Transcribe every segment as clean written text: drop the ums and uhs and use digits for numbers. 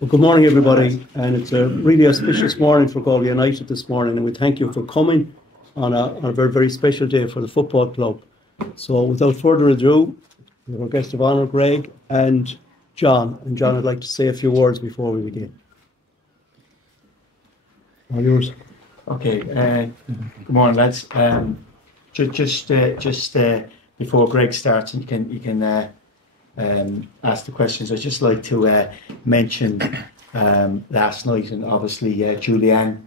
Well, good morning, everybody, and it's a really auspicious morning for Galway United this morning, and we thank you for coming on a very, very special day for the football club. So, without further ado, we have our guest of honour, Greg, and John. And John, I'd like to say a few words before we begin. All yours. Okay. Good morning, lads. Just before Greg starts, and you can ask the questions. I'd just like to mention last night, and obviously Julianne.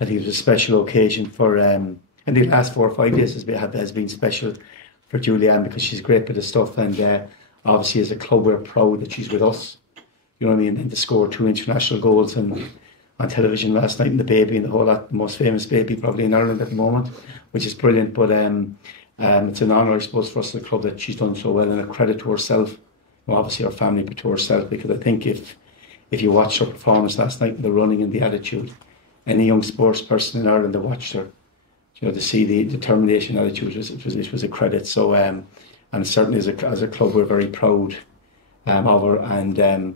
I think it was a special occasion for. I think the last 4 or 5 days has been special for Julianne because she's a great bit of stuff, and obviously as a club we're proud that she's with us. You know what I mean? And to score 2 international goals and on television last night, and the baby and the whole lot, the most famous baby probably in Ireland at the moment, which is brilliant. But it's an honour, I suppose, for us as a club that she's done so well, and a credit to herself. Well, obviously her family, but to herself, because I think if you watched her performance last night, the running and the attitude, any young sports person in Ireland that watched her, you know, to see the determination, attitude, it was a credit. So and certainly as a club we're very proud of her, and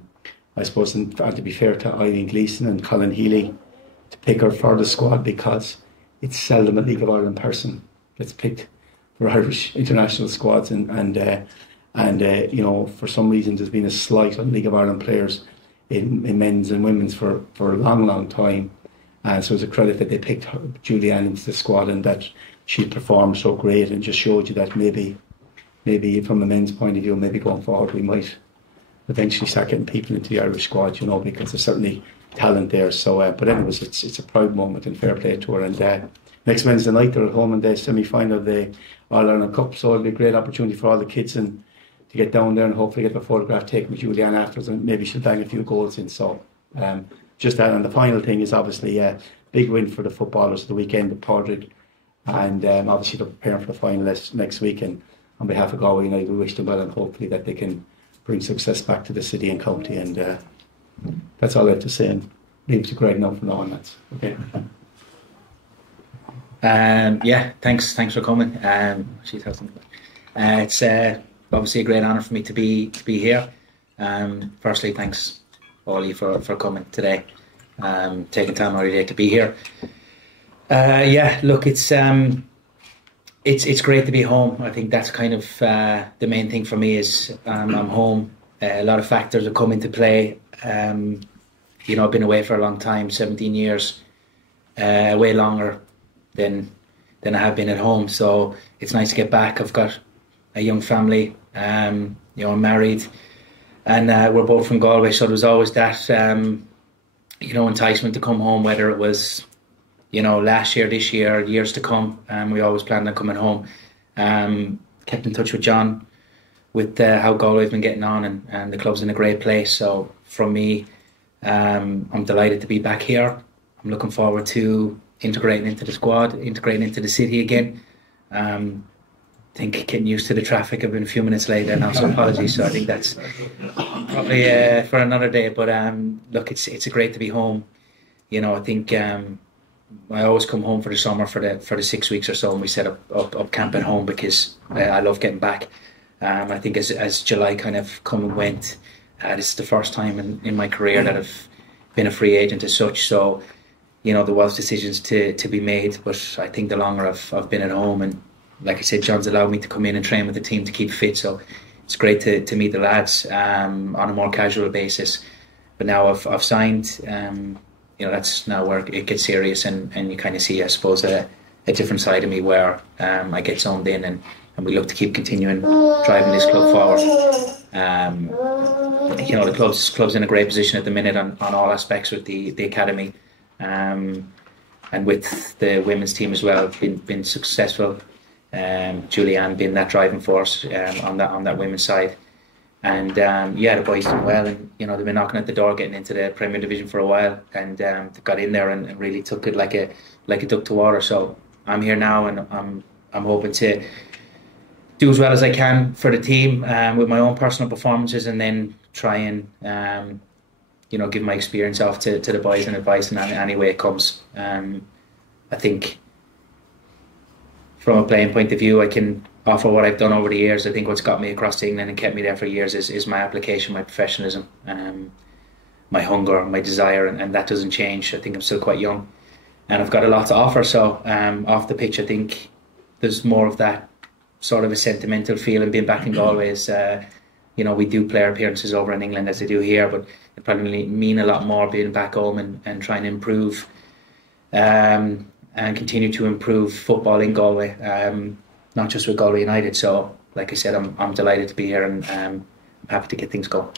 I suppose, and to be fair to Eileen Gleeson and Colin Healy, to pick her for the squad, because it's seldom a League of Ireland person gets picked for Irish international squads, and you know, for some reason there's been a slight on League of Ireland players in men's and women's for a long time, and so it's a credit that they picked Julianne into the squad, and that she performed so great, and just showed you that maybe from the men's point of view, maybe going forward we might eventually start getting people into the Irish squad, you know, because there's certainly talent there. So but anyways, it's a proud moment, and fair play to her. And next Wednesday night they're at home in the semi-final of the All-Ireland Cup, so it'll be a great opportunity for all the kids and to get down there and hopefully get the photograph taken with Julianne afterwards, and maybe she'll bang a few goals in. So just that. And the final thing is obviously a big win for the footballers of the weekend at Padraig, and obviously they're preparing for the final next week, and on behalf of Galway United we wish them well, and hopefully that they can bring success back to the city and county. And that's all I have to say, and leave it to Greg now from now on. That's okay. Yeah, thanks for coming. It's obviously a great honour for me to be here. Firstly, thanks all of you for coming today, taking time out of your day to be here. Yeah, look, it's great to be home. I think that's kind of the main thing for me is I'm home. A lot of factors have come into play. You know, I've been away for a long time, 17 years, way longer than I have been at home. So it's nice to get back. I've got a young family. You know, I'm married, and we're both from Galway. So there was always that, you know, enticement to come home, whether it was, you know, last year, this year, years to come. We always planned on coming home. Kept in touch with John with how Galway's been getting on, and the club's in a great place. So from me, I'm delighted to be back here. I'm looking forward to integrating into the squad, integrating into the city again. I think getting used to the traffic. I've been a few minutes late there now, so apologies. So I think that's probably for another day. But look, it's great to be home. You know, I think I always come home for the summer for the 6 weeks or so, and we set up camp at home because I love getting back. I think as July kind of come and went, this is the first time in my career that I've been a free agent as such. So, you know, there was decisions to be made, but I think the longer I've been at home, and like I said, John's allowed me to come in and train with the team to keep fit. So it's great to meet the lads on a more casual basis. But now I've signed. You know, that's now where it gets serious, and you kind of see, I suppose, a different side of me where I get zoned in, and we look to keep continuing driving this club forward. You know, the club's in a great position at the minute on all aspects with the academy, and with the women's team as well, been successful. Julianne being that driving force on that women's side. And yeah, the boys doing well, and you know, they've been knocking at the door, getting into the Premier Division for a while, and they got in there and really took it like a duck to water. So I'm here now, and I'm hoping to do as well as I can for the team with my own personal performances, and then try and you know, give my experience off to the boys and advice in any way it comes. I think from a playing point of view, I can offer what I've done over the years. I think what's got me across to England and kept me there for years is my application, my professionalism, my hunger, my desire, and that doesn't change. I think I'm still quite young, and I've got a lot to offer. So off the pitch, I think there's more of that sort of a sentimental feeling. Being back in Galway is, we do player appearances over in England as they do here, but it probably mean a lot more being back home and trying to improve and continue to improve football in Galway, not just with Galway United. So, like I said, I'm delighted to be here, and I'm happy to get things going.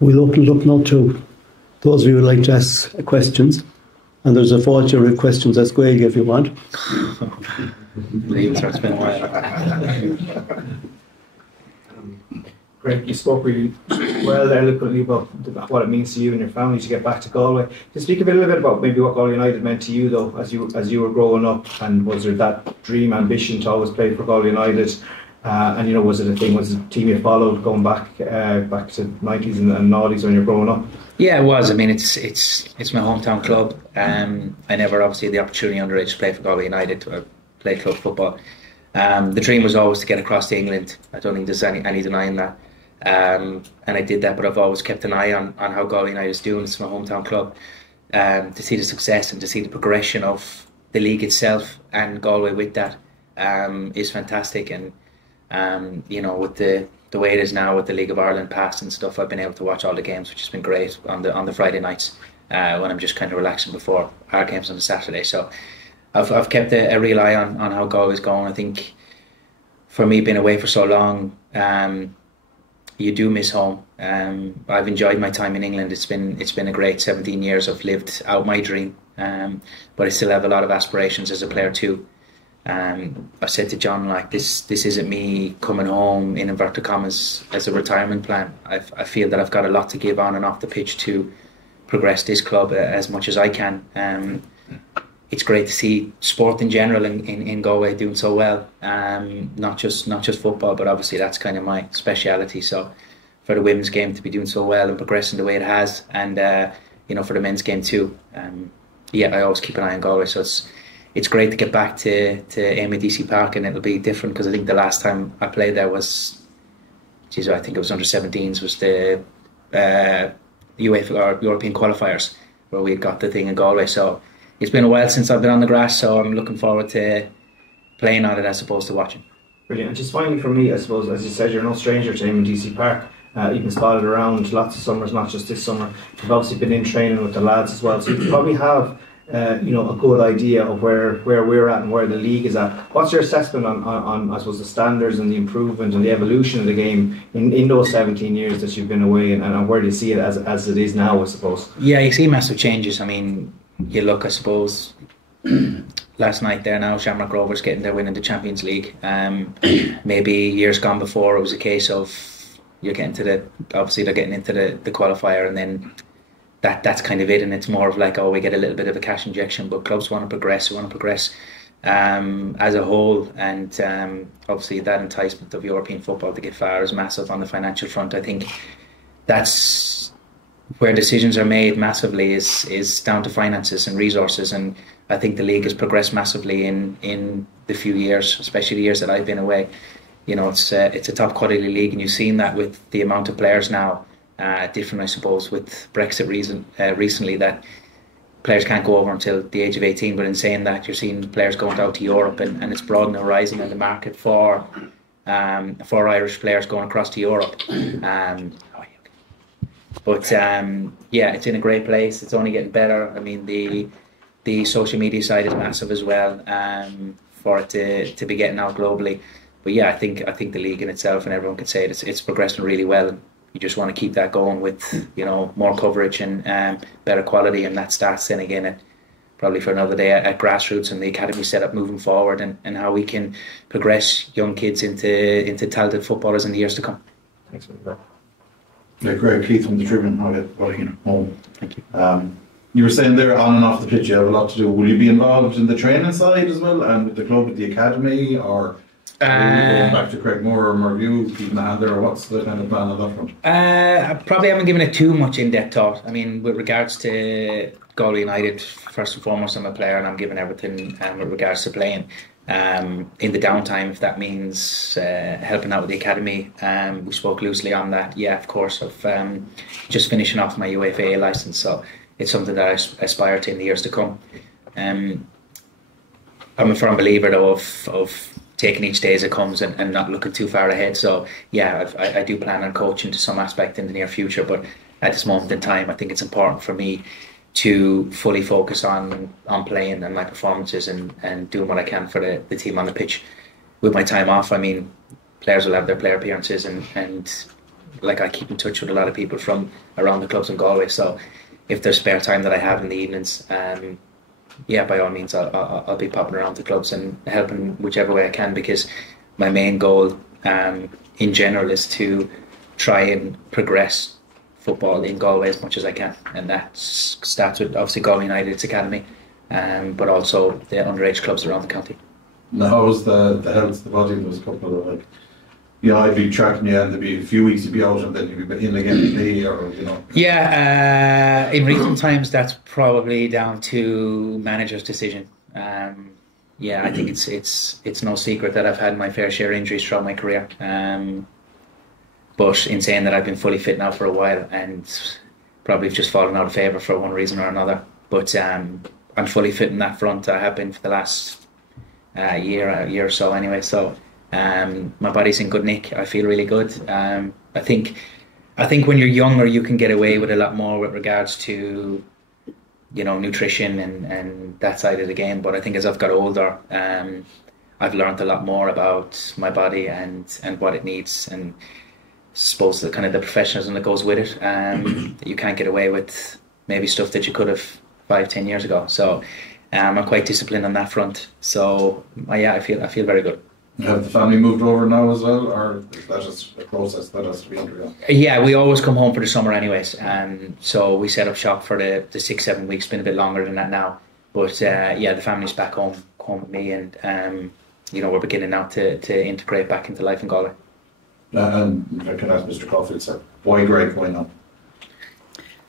We'll open it up now to those of you who would like to ask questions. And there's a voucher of questions as Greg if you want. It's been a while. Greg, you spoke really well eloquently about what it means to you and your family to get back to Galway. To speak a little bit about maybe what Galway United meant to you though, as you were growing up, and was there that dream, ambition to always play for Galway United? And was it a team you followed going back to 90s and 90s when you're growing up? Yeah, it was. I mean, it's my hometown club. I never obviously had the opportunity underage to play for Galway United to play club football. The dream was always to get across to England. I don't think there's any denying that. And I did that, but I've always kept an eye on how Galway United is doing. It's my hometown club. To see the success and to see the progression of the league itself and Galway with that is fantastic. And with the way it is now with the League of Ireland past and stuff, I've been able to watch all the games, which has been great on the Friday nights when I'm just kind of relaxing before our games on the Saturday. So I've kept a real eye on how Galway's going. I think for me, being away for so long, you do miss home. I've enjoyed my time in England. It's been a great 17 years. I've lived out my dream, but I still have a lot of aspirations as a player too. I said to John, like, this isn't me coming home in inverted commas as a retirement plan. I feel that I've got a lot to give on and off the pitch to progress this club as much as I can. It's great to see sport in general in Galway doing so well. Not just football, but obviously that's kind of my speciality. So for the women's game to be doing so well and progressing the way it has, and for the men's game too. I always keep an eye on Galway. So it's great to get back to AMDC Park, and it'll be different because I think the last time I played there was, I think it was under 17s, was the UEFA or European qualifiers where we got the thing in Galway. So it's been a while since I've been on the grass, so I'm looking forward to playing on it as opposed to watching. Brilliant. And just finally for me, I suppose, as you said, you're no stranger to AMDC Park. You've been spotted around lots of summers, not just this summer. You've obviously been in training with the lads as well, so you probably have a good idea of where we're at and where the league is at. What's your assessment on I suppose the standards and the improvement and the evolution of the game in those 17 years that you've been away, and where do you see it as it is now, I suppose? Yeah, you see massive changes. I mean, you look, I suppose, last night there now, Shamrock Rovers getting their win in the Champions League. Maybe years gone before it was a case of you're getting to obviously they're getting into the qualifier, and then that's kind of it, and it's more of like, we get a little bit of a cash injection. But clubs want to progress as a whole, and obviously that enticement of European football to get far is massive on the financial front. I think that's where decisions are made massively is down to finances and resources, and I think the league has progressed massively in the few years, especially the years that I've been away. It's a top quality league, and you've seen that with the amount of players now. Different, I suppose, with Brexit recently, that players can't go over until the age of 18. But in saying that, you're seeing players going out to Europe, and it's broadening the horizon in the market for Irish players going across to Europe. But it's in a great place. It's only getting better. I mean, the social media side is massive as well, for it to be getting out globally. But yeah, I think the league in itself, and everyone can say it's progressing really well. And you just want to keep that going with more coverage and better quality, and that starts then again probably for another day at grassroots and the academy setup moving forward, and how we can progress young kids into talented footballers in the years to come. Thanks for that. Yeah, Greg, Keith from the Tribune. Home. Thank you. You were saying there, on and off the pitch, you have a lot to do. Will you be involved in the training side as well, and with the club, with the academy, or are you going back to Craigmore or Morview, keeping a hand there, or what's the kind of plan on that front? I probably haven't given it too much in-depth thought. I mean, with regards to Galway United, first and foremost, I'm a player, and I'm giving everything with regards to playing. In the downtime, if that means helping out with the academy, we spoke loosely on that. Yeah, of course, of just finishing off my UEFA license, so it's something that I aspire to in the years to come. I'm a firm believer though of taking each day as it comes and not looking too far ahead. So yeah, I do plan on coaching to some aspect in the near future, but at this moment in time, I think it's important for me to fully focus on playing and my performances and doing what I can for the team on the pitch. With my time off, I mean, players will have their player appearances and like I keep in touch with a lot of people from around the clubs in Galway. So if there's spare time that I have in the evenings, yeah, by all means, I'll be popping around the clubs and helping whichever way I can, because my main goal in general is to try and progress football in Galway as much as I can, and that starts with obviously Galway United, its academy, but also the underage clubs around the county. Now, how was the health of the body? There was a couple of I'd be tracking you, and there'd be a few weeks you'd be out, and then you'd be in again in May, or Yeah, in recent times, that's probably down to manager's decision. Yeah, I think it's no secret that I've had my fair share of injuries throughout my career. But in saying that, I've been fully fit now for a while, and probably just fallen out of favour for one reason or another. But I'm fully fit in that front. I have been for the last year or so anyway. So my body's in good nick. I feel really good. I think when you're younger, you can get away with a lot more with regards to nutrition and that side of the game. But I think as I've got older, I've learned a lot more about my body and what it needs, and suppose the kind of the professionalism that goes with it, that you can't get away with maybe stuff that you could have 5-10 years ago. So I'm quite disciplined on that front. So yeah, I feel very good. Have the family moved over now as well, or is that just a process that has to be undergone? Yeah, we always come home for the summer anyways, so we set up shop for the 6-7 weeks. Been a bit longer than that now, but yeah, the family's back home with me, and we're beginning now to integrate back into life in Galway. And I can ask Mr. Caulfield, sir, why Greg, why not?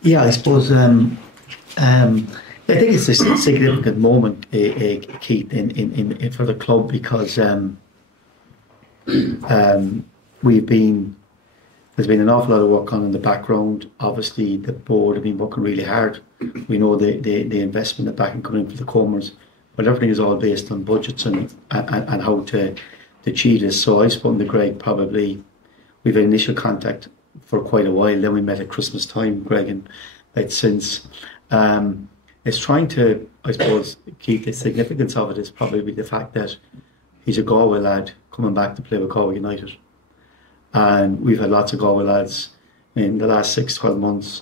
Yeah, I suppose I think it's a significant moment, Keith, in for the club, because there's been an awful lot of work on in the background. Obviously, the board have been working really hard. We know the investment, the backing coming in for the Comers, but everything is all based on budgets and how to achieve this. So I've spoken to Greg probably. We've had initial contact for quite a while. Then we met at Christmas time, Greg, and since. It's trying to, I suppose, keep the significance of it is probably the fact that he's a Galway lad coming back to play with Galway United. And we've had lots of Galway lads in the last 6-12 months,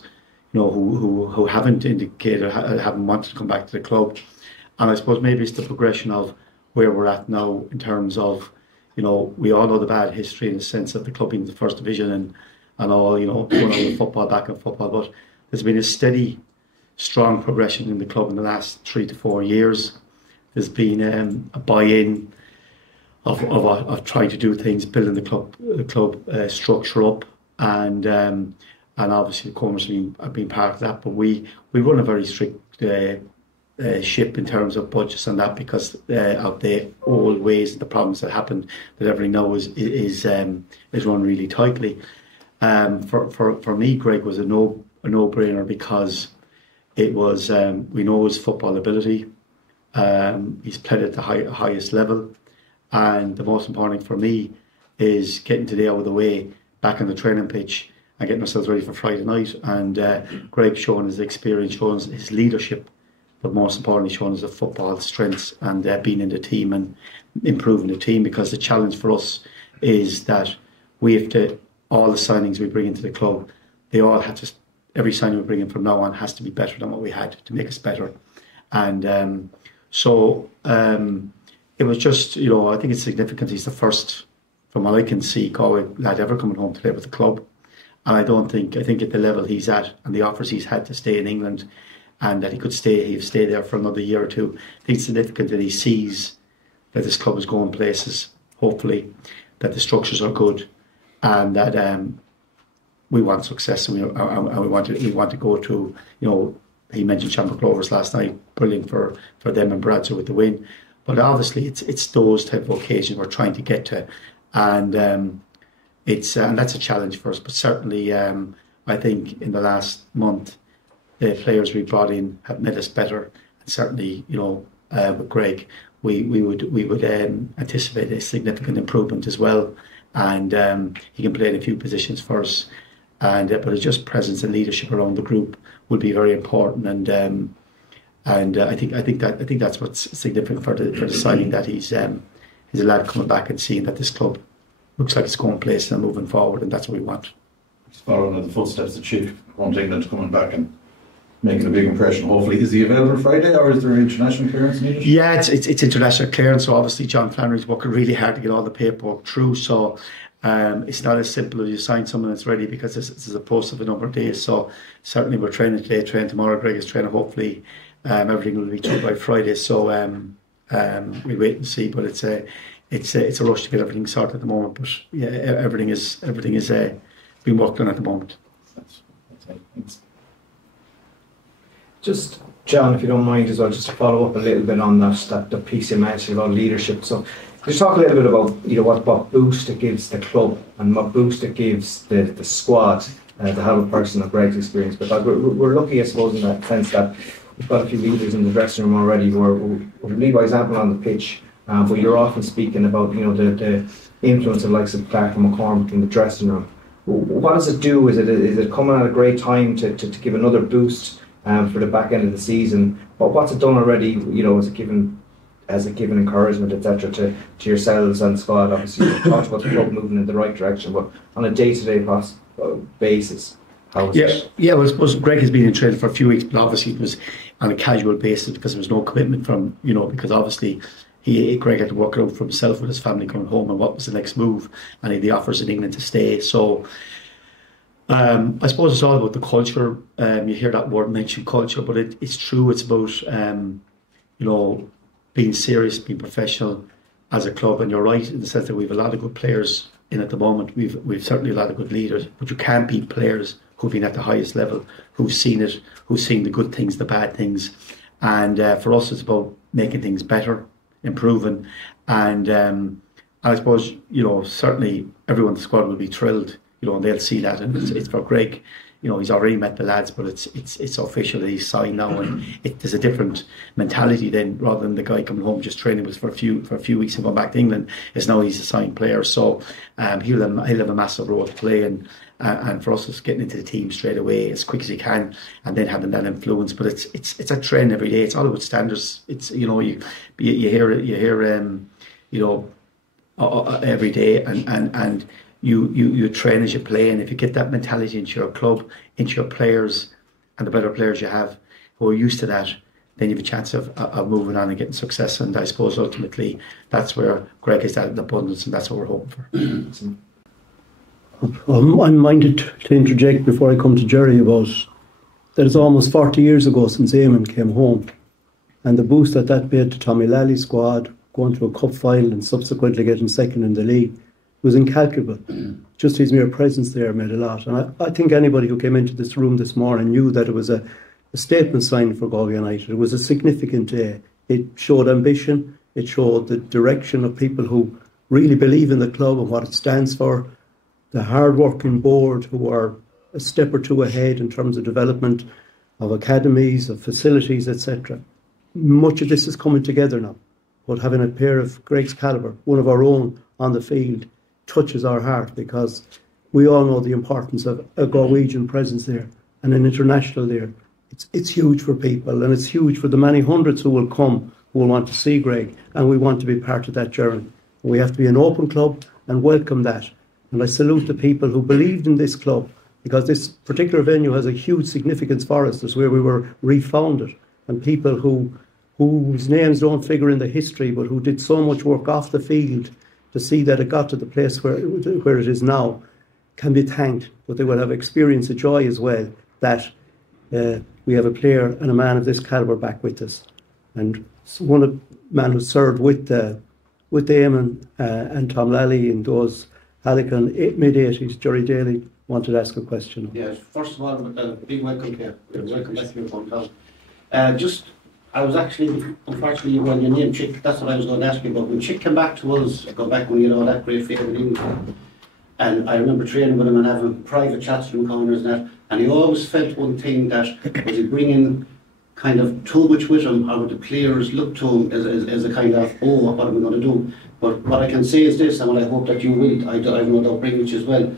who haven't indicated, haven't wanted to come back to the club. And I suppose maybe it's the progression of where we're at now in terms of, we all know the bad history in the sense of the club being the first division and all, going on with football, back in football. But there's been a steady, strong progression in the club in the last 3 to 4 years. There's been a buy-in of trying to do things, building the club structure up, and obviously the Comers have been part of that. But we run a very strict ship in terms of budgets and that, because of the old ways and the problems that happened, that everything now is run really tightly. For me, Greg was a no-brainer, because it was, we know his football ability. He's played at the highest level, and the most important thing for me is getting today out of the way, back on the training pitch, and getting ourselves ready for Friday night. And Greg showing his experience, showing his leadership, but most importantly showing his football strengths, and being in the team and improving the team. Because the challenge for us is that we have to, all the signings we bring into the club, they all have to. Every signing we bring in from now on has to be better than what we had, to make us better. And so it was just, I think it's significant. He's the first, from what I can see, Galway lad ever coming home to play with the club. And I think at the level he's at and the offers he's had to stay in England, and that he'd stay there for another year or two, I think it's significant that he sees that this club is going places, hopefully, that the structures are good, and that we want success, and we want to go to, he mentioned Shamrock Rovers last night, brilliant for them and Bradford with the win. But obviously, it's those type of occasions we're trying to get to, and and that's a challenge for us. But certainly, I think in the last month, the players we brought in have made us better. And certainly, with Greg, we would anticipate a significant improvement as well. And he can play in a few positions for us. And but it's just presence and leadership around the group will be very important. And I think that's what's significant for the signing, that he's a lad coming back and seeing that this club looks like it's going places and moving forward, and that's what we want. He's following in the footsteps of Chief, going to England, coming back and making a big impression. Hopefully, is he available Friday, or is there international clearance needed? Yeah, it's international clearance. So obviously, John Flannery's working really hard to get all the paperwork through. So it's not as simple as you sign someone that's ready, because this is a post of a number of days. So certainly, we're training today, training tomorrow. Greg is training. Hopefully, everything will be through by Friday. So we'll wait and see. But it's a rush to get everything sorted at the moment. But yeah, everything is being worked on at the moment. That's right. Thanks. Just, John, if you don't mind as well, just to follow up a little bit on that piece you mentioned about leadership. So just talk a little bit about what boost it gives the club and what boost it gives the squad to have a person of Greg's experience. Because we're lucky, I suppose, in that sense that we've got a few leaders in the dressing room already who lead by example on the pitch. But you're often speaking about the influence of likes of Clark and McCormick in the dressing room. What does it do? Is it coming at a great time to give another boost for the back end of the season? But what's it done already? As a given encouragement, etc. to yourselves and squad. Obviously, you talked about the club moving in the right direction, but on a day-to-day basis, how is it? Yeah. Well, I suppose Greg has been in training for a few weeks, but obviously it was on a casual basis because there was no commitment from because obviously Greg had to work it out for himself with his family going home and what was the next move, and he had the offers in England to stay. So I suppose it's all about the culture. You hear that word mentioned, culture, but it's true. It's about being serious, being professional as a club. And you're right in the sense that we have a lot of good players in at the moment. We've certainly a lot of good leaders, but you can't beat players who've been at the highest level, who've seen it, who've seen the good things, the bad things. And for us, it's about making things better, improving. And I suppose, certainly everyone in the squad will be thrilled, and they'll see that. And it's for Greg. He's already met the lads, but it's official that he's signed now, and there's a different mentality then, rather than the guy coming home just training with for a few weeks and going back to England. It's now he's a signed player, so he'll have a massive role to play, and for us it's getting into the team straight away as quick as he can, and then having that influence. But it's a trend every day. It's all about standards. It's you hear every day, and you train as you play, and if you get that mentality into your club, into your players, and the better players you have who are used to that, then you have a chance of moving on and getting success. And I suppose ultimately that's where Greg is at in abundance, and that's what we're hoping for. I'm minded to interject before I come to Jerry about that it's almost 40 years ago since Eamon came home, and the boost that made to Tommy Lally's squad, going to a cup final and subsequently getting second in the league, was incalculable. Just his mere presence there made a lot. And I think anybody who came into this room this morning knew that it was a statement sign for Galway United. It was a significant day. It showed ambition. It showed the direction of people who really believe in the club and what it stands for. The hard-working board who are a step or two ahead in terms of development of academies, of facilities, etc. Much of this is coming together now. But having a pair of Greg's calibre, one of our own on the field, touches our heart, because we all know the importance of a Galwegian presence there and an international there. It's huge for people, and it's huge for the many hundreds who will come, who will want to see Greg, and we want to be part of that journey. We have to be an open club and welcome that. And I salute the people who believed in this club, because this particular venue has a huge significance for us. It's where we were refounded, and people whose names don't figure in the history, but who did so much work off the field to see that it got to the place where it is now, can be thanked. But they will have experienced a joy as well that we have a player and a man of this calibre back with us. And one man who served with Eamon and Tom Lally and those Halligan mid-80s, Jerry Daly, wanted to ask a question. Yes, first of all, big welcome here. Welcome back to your hometown. Just I was actually, unfortunately, well, your name Chick, that's what I was going to ask you about. When Chick came back to us, I go back when that great favour in England, and I remember training with him and having private chats through corners and that, and he always felt one thing, that was he bringing kind of too much with him, or would the players look to him as a kind of, oh, what are we going to do? But what I can say is this, and what I hope that you will, I have no doubt bring which as well,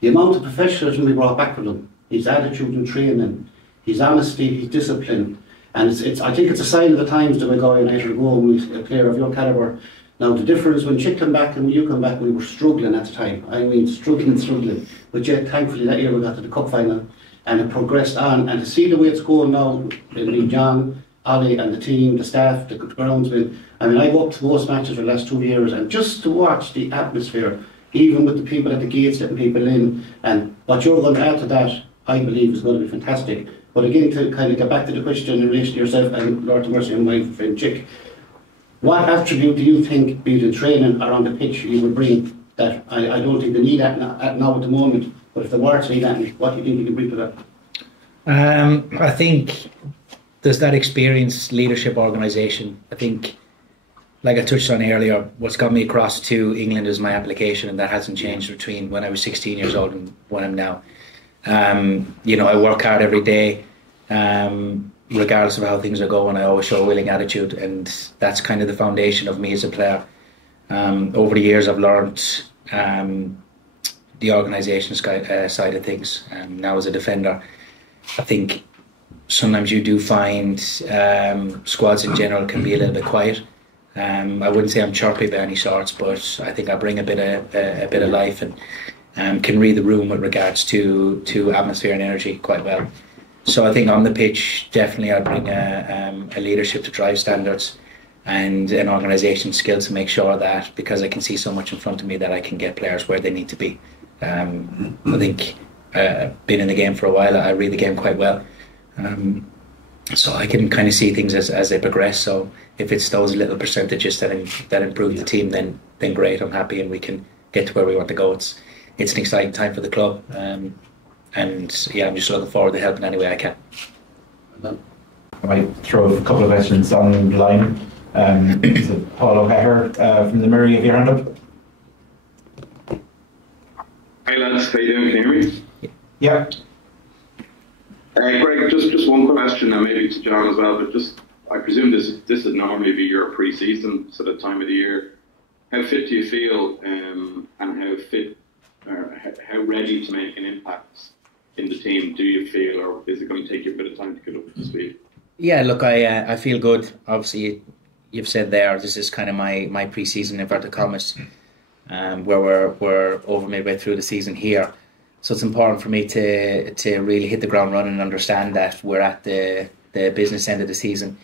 the amount of professionalism we brought back with him, his attitude in training, his honesty, his discipline, and I think it's a sign of the times that we Galway United go with a player of your calibre. Now the difference when Chick came back and when you come back, we were struggling at the time. I mean struggling. But yet thankfully that year we got to the cup final and it progressed on. And to see the way it's going now, I mean John, Ollie and the team, the staff, the groundsmen. I mean I go up to most matches for the last 2 years, and just to watch the atmosphere, even with the people at the gates letting people in, and what you're going to add to that, I believe is going to be fantastic. But again, to kind of get back to the question in relation to yourself and Lord of Mercy and my friend Chick, what attribute do you think, be it in training or on the pitch, you would bring that I don't think they need that now at the moment, but if they were to need that, what do you think you can bring to that? I think there's that experience, leadership, organisation. I think, like I touched on earlier, what's got me across to England is my application, and that hasn't changed between when I was 16 years old and when I'm now. I work hard every day, regardless of how things are going. I always show a willing attitude, and that's kind of the foundation of me as a player. Over the years, I've learned the organisation side of things. Now as a defender, I think sometimes you do find squads in general can be a little bit quiet. I wouldn't say I'm chirpy by any sorts, but I think I bring a bit of life and can read the room with regards to atmosphere and energy quite well. So I think on the pitch, definitely I'd bring a leadership to drive standards and an organisation skill to make sure that, because I can see so much in front of me, that I can get players where they need to be. I think been in the game for a while, I read the game quite well. So I can kind of see things as they progress. So if it's those little percentages that improve the team, then great, I'm happy, and we can get to where we want to go. It's an exciting time for the club. And yeah, I'm just looking forward to helping any way I can. I might throw a couple of questions on the line. So Paul O'Hare from the Mirror, you have your hand up. Hi lads, how you doing? Can you hear me? Yeah. Greg, just one question, and maybe to John as well, but just, I presume this would normally be your pre-season, so the time of the year. How fit do you feel, and how fit, or how ready to make an impact in the team do you feel, or is it going to take you a bit of time to get up to speed? Yeah, look, I feel good. Obviously, you've said there, this is kind of my pre-season inverted commas, where we're over midway through the season here. So it's important for me to really hit the ground running and understand that we're at the business end of the season.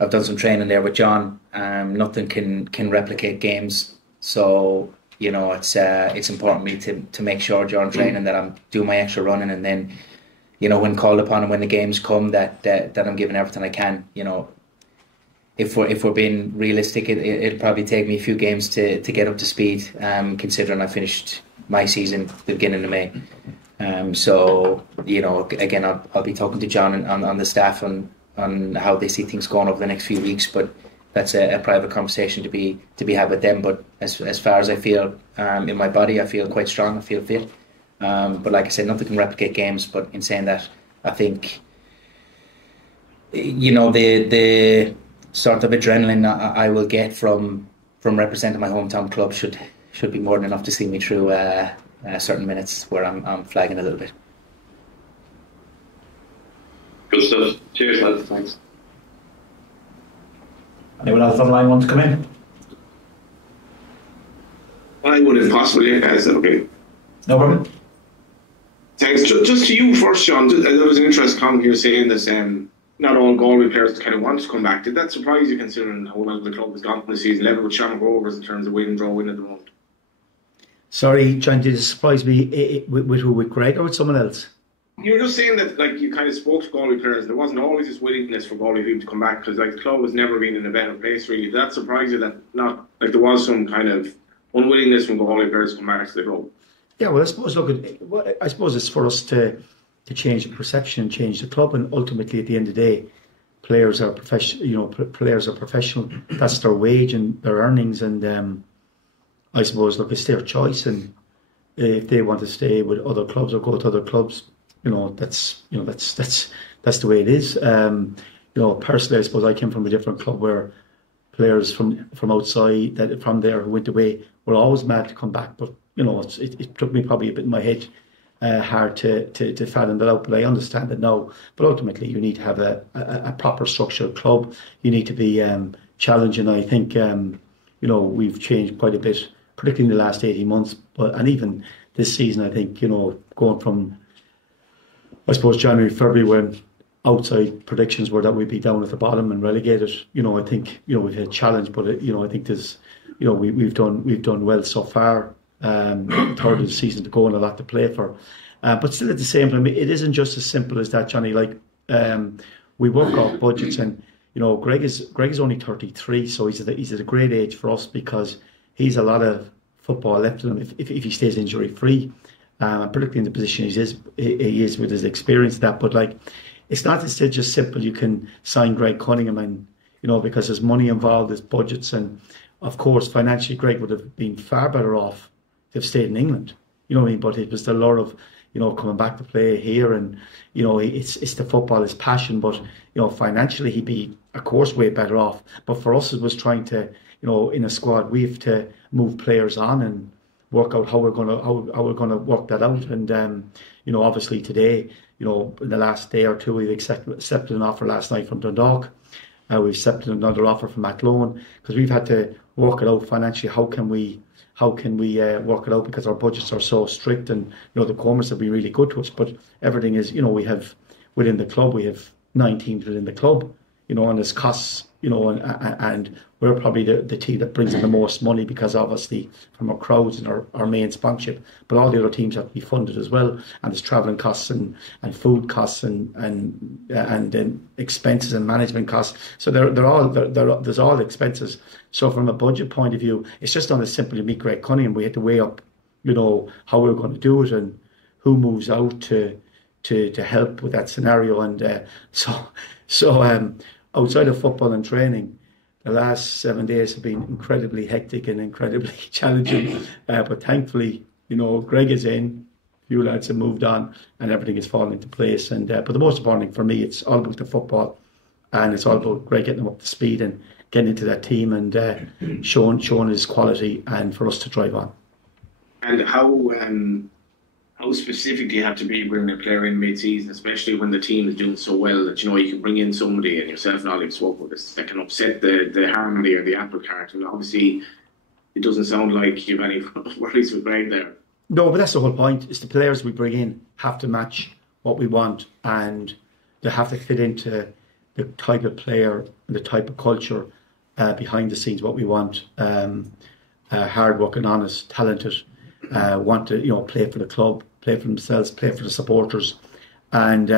I've done some training there with John. Nothing can replicate games. So, it's important for me to make sure during training that I'm doing my extra running, and then, when called upon and when the games come, that I'm giving everything I can. If we're being realistic, it'll probably take me a few games to get up to speed, considering I finished my season the beginning of May. So, again, I'll be talking to John on the staff on how they see things going over the next few weeks, but that's a private conversation to be had with them. But as far as I feel in my body, I feel quite strong, I feel fit. But like I said, nothing can replicate games. But in saying that, I think, the sort of adrenaline I will get from representing my hometown club should be more than enough to see me through certain minutes where I'm flagging a little bit. Good stuff. Cheers, lads. Thanks. Anyone else online want to come in? I would, if possible, yeah. Is that okay? No problem. Thanks. Just to you first, John. There was an interesting comment here saying that not all Galway players kind of want to come back. Did that surprise you, considering how well the club has gone this season, level with Shamrock Rovers in terms of win, draw, win at the moment? Sorry, John, did it surprise me with Greg or with someone else? You were just saying that, like, you kind of spoke to Galway players. There wasn't always this willingness for Galway people to come back, because, like, the club has never been in a better place, really. Did that surprise you that there was some kind of unwillingness from Galway players to come back to the club? Yeah, well, I suppose, I suppose it's for us to change the perception, change the club, and ultimately, at the end of the day, players are professional. Players are professional. That's their wage and their earnings, and I suppose, look, it's their choice, and if they want to stay with other clubs or go to other clubs, that's the way it is. Personally, I suppose I came from a different club where players from outside, from there who went away, were always mad to come back. But it took me probably a bit in my head hard to fathom that out. But I understand it now. But ultimately, you need to have a proper structured club. You need to be challenging. I think we've changed quite a bit, particularly in the last 18 months. And even this season, I think going from, I suppose, January, February, when outside predictions were that we'd be down at the bottom and relegated. I think we've had a challenge, but I think there's we've done well so far. Third of the season to go and a lot to play for, but still at the same time, it isn't just as simple as that, Johnny. Like we work off budgets, and Greg is only 33, so he's at a great age for us because he's a lot of football left in him if he stays injury free, particularly in the position he is with his experience. But like, it's not just simple. You can sign Greg Cunningham, and because there's money involved, there's budgets, and of course financially Greg would have been far better off to have stayed in England. But it was the lure of coming back to play here, and it's the football, his passion. But financially he'd be, of course, way better off. But for us, it was trying to in a squad, we have to move players on and work out how we're gonna work that out. And obviously today, in the last day or two, we've accepted an offer last night from Dundalk. We've accepted another offer from Athlone, because we've had to work it out financially. How can we work it out, because our budgets are so strict, and the corners have been really good to us. But everything is, we have within the club, we have 9 teams within the club, and there's costs, and we're probably the team that brings in the most money, because obviously from our crowds and our main sponsorship. But all the other teams have to be funded as well, and there's travelling costs and food costs and expenses and management costs. So there's all expenses. So from a budget point of view, it's just not as simple to meet Greg Cunningham. We had to weigh up, how we're going to do it and who moves out to help with that scenario. And so outside of football and training, the last 7 days have been incredibly hectic and incredibly challenging. But thankfully, Greg is in, a few lads have moved on, and everything is falling into place. And but the most important thing for me, it's all about the football, and it's all about Greg getting him up to speed and getting into that team and showing his quality, and for us to drive on. And how specific do you have to be bringing a player in mid-season, especially when the team is doing so well that you can bring in somebody, and yourself and Ollie have spoken with this, that can upset the harmony or the apple cart? And obviously, it doesn't sound like you have any worries with Greg there. No, but that's the whole point. It's the players we bring in have to match what we want, and they have to fit into the type of player and the type of culture behind the scenes, what we want. Hard-working, honest, talented, want to play for the club, play for themselves, play for the supporters. And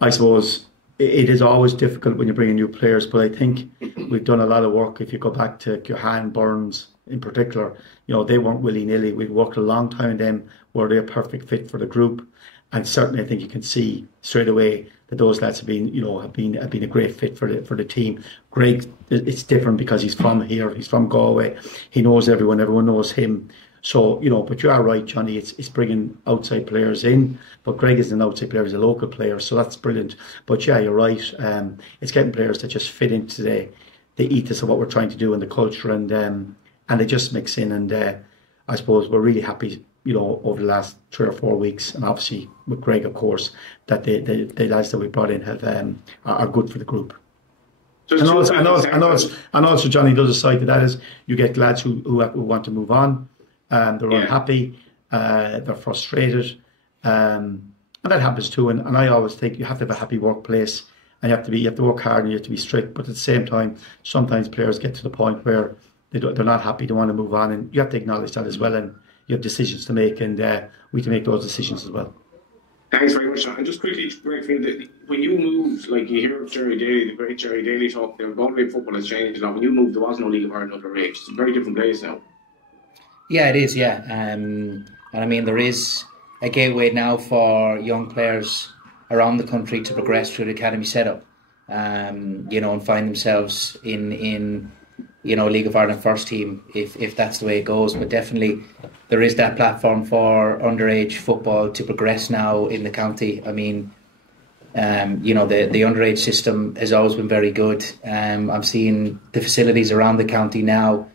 I suppose it is always difficult when you bring in new players, but I think we've done a lot of work. If you go back to Johan Burns in particular, they weren't willy-nilly. We've worked a long time with them, were they a perfect fit for the group. And certainly I think you can see straight away that those lads have been a great fit for the team. Greg, it's different because he's from here, he's from Galway, he knows everyone knows him. So, but you are right, Johnny, it's bringing outside players in, but Greg is an outside player, he's a local player, so that's brilliant. But yeah, you're right, it's getting players that just fit into the ethos of what we're trying to do in the culture, and they just mix in, and I suppose we're really happy, over the last 3 or 4 weeks, and obviously with Greg, of course, that the lads that we brought in are good for the group. And also, Johnny, the other side of that is you get lads who want to move on. They're unhappy, they're frustrated, and that happens too. And I always think you have to have a happy workplace, and you have to work hard, and you have to be strict. But at the same time, sometimes players get to the point where they're not happy, they want to move on, and you have to acknowledge that as well. And you have decisions to make, and we can make those decisions as well. Thanks very much, Sean. And just quickly, Greg, when you moved, like you hear Jerry Daly, the great Jerry Daly talk, the Galway football has changed a lot. When you moved, there was no League of Ireland underage. It's a very different place now. Yeah, it is, yeah. And I mean, there is a gateway now for young players around the country to progress through the academy setup. and find themselves in League of Ireland first team if that's the way it goes. But definitely there is that platform for underage football to progress now in the county. I mean, the underage system has always been very good. I'm seeing the facilities around the county now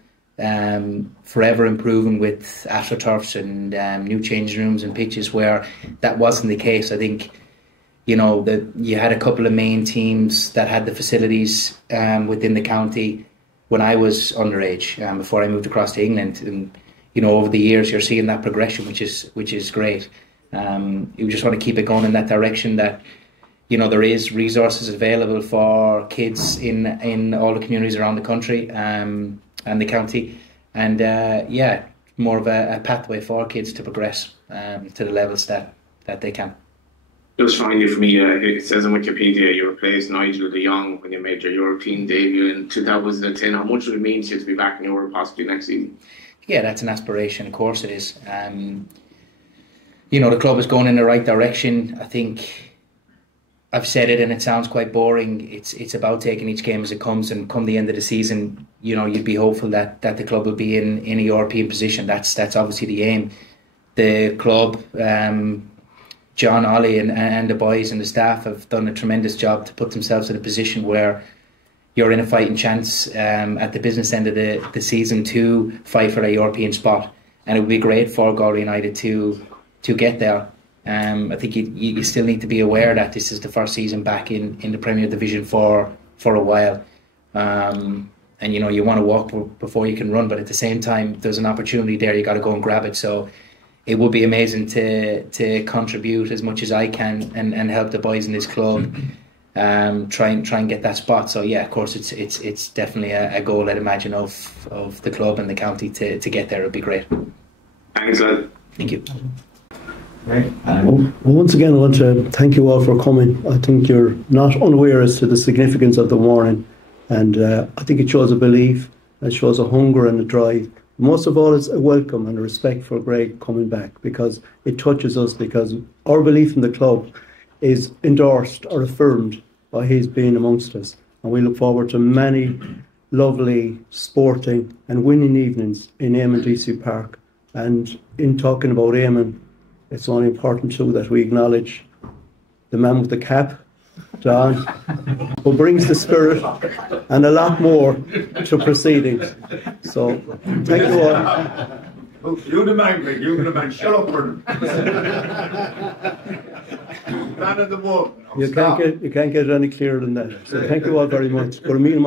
forever improving with astroturfs and new changing rooms and pitches, where that wasn't the case. I think that you had a couple of main teams that had the facilities within the county when I was underage, before I moved across to England. And over the years you're seeing that progression, which is great. You just want to keep it going in that direction, that there is resources available for kids in all the communities around the country and the county, and more of a pathway for kids to progress to the levels that they can. Just finally for me, it says on Wikipedia you replaced Nigel de Jong when you made your European debut in 2010. How much would it mean to you to be back in Europe possibly next season? Yeah, that's an aspiration, of course it is. The club is going in the right direction. I think I've said it and it sounds quite boring. It's about taking each game as it comes, and come the end of the season, you'd be hopeful that the club will be in a European position. That's obviously the aim. The club, John, Ollie and the boys and the staff have done a tremendous job to put themselves in a position where you're in a fighting chance at the business end of the season to fight for a European spot. And it would be great for Galway United to get there. I think you still need to be aware that this is the first season back in the Premier Division for a while. And you want to walk before you can run, but at the same time there's an opportunity there, you got to go and grab it. So it would be amazing to contribute as much as I can and help the boys in this club try and get that spot. So yeah, of course it's definitely a goal, I'd imagine, of the club and the county to get there. It'd be great. Thanks, lad. Thank you. Right. Well, once again I want to thank you all for coming. I think you're not unaware as to the significance of the warning, and I think it shows a belief, it shows a hunger and a drive. Most of all, it's a welcome and a respect for Greg coming back, because it touches us, because our belief in the club is endorsed or affirmed by his being amongst us, and we look forward to many lovely sporting and winning evenings in Eamon DC Park. And in talking about Eamon, it's only important too that we acknowledge the man with the cap, Don, who brings the spirit and a lot more to proceedings. So, thank you all. You the man, Greg. You the man. Shut up, Bernard. Man of the book. You can't get any clearer than that. So, thank you all very much. For me, I'm